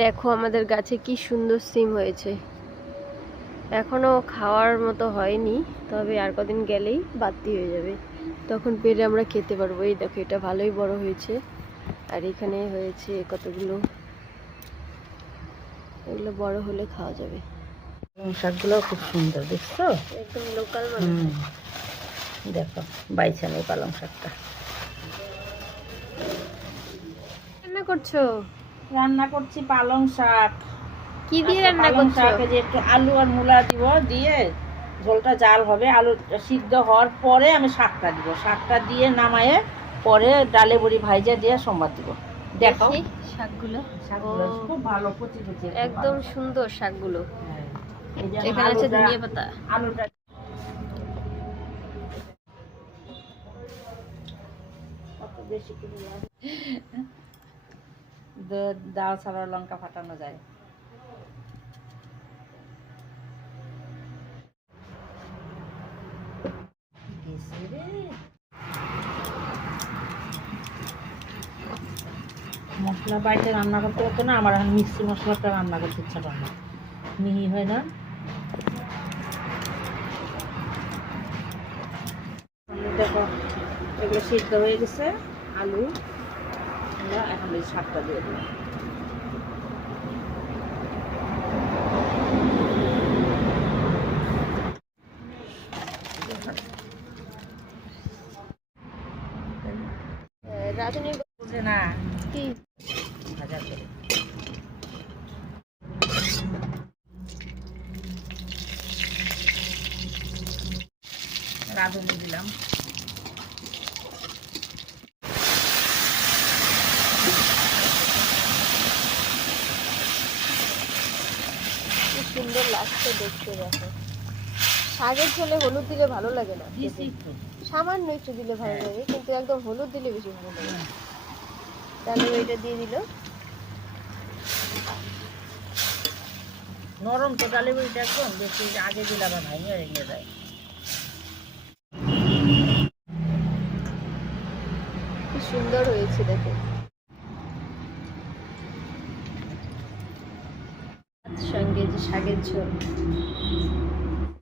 দেখো আমাদের গাছে কি সুন্দর সিম হয়েছে। এখনও খাওয়ার মতো হয়নি তবে আর কদিন গেলেই বাড়তি হয়ে যাবে। তখন পেরে আমরা খেতে পারব। এই দেখো এটা ভালোই বড় হয়েছে। আর এখানে হয়েছে কতগুলো? এগুলো বড় হলে খাওয়া যাবে। শাকগুলো খুব সুন্দর দেখছ? একদম লোকাল মানে। দেখো বাইছে নেই পালং শাকটা। রান্না করছ? রান্না করছি পালং শাক। কি দিয়ে আচ্ছা, রান্না করছ? শাকে যে একটু আলু আর মূলা দিব দিয়ে ঝোলটা জাল হবে। আলু সিদ্ধ হওয়ার পরে আমি শাকটা দিব। শাকটা দিয়ে নামায়ে পরে ডালে বড়ি ভাইজা দিয়ে সোমবার দিব। দেখো। শাকগুলো। শাকগুলো খুব ভালো কচি কচি একদম সুন্দর শাকগুলো। হ্যাঁ। এখানে আছে ধনিয়া পাতা। আলুটা। বেশি করে ডাল, ছাড়া লঙ্কা ফাটানো যায়। মশলা বাড়িতে রান্না করতে হতো না আমার মিক্সি মশলাটা রান্না করতে ইচ্ছা করে মিহি হয় না। দেখো, এগুলো সিদ্ধ হয়ে গেছে, আলু। আমরা এখন এই শাকটা দিয়ে না। কি? ভাজা করে। রাঁধুনি দিলাম। সুন্দর লাগছে দেখতে দেখো। শাকের ঝোলে হলুদ দিলে ভালো লাগে না সামান্য একটু দিলে ভালো। লাগে কিন্তু একদম হলুদ দিলে বেশি ভালো লাগে। তাহলে ওইটা দিয়ে দিল। নরম তো ডালে বড়িটা একদম বেশি আগে দিলে আবার ভাঙিয়ে রেখে যায়। সুন্দর হয়েছে দেখো সঙ্গে যে শাকের ঝোল।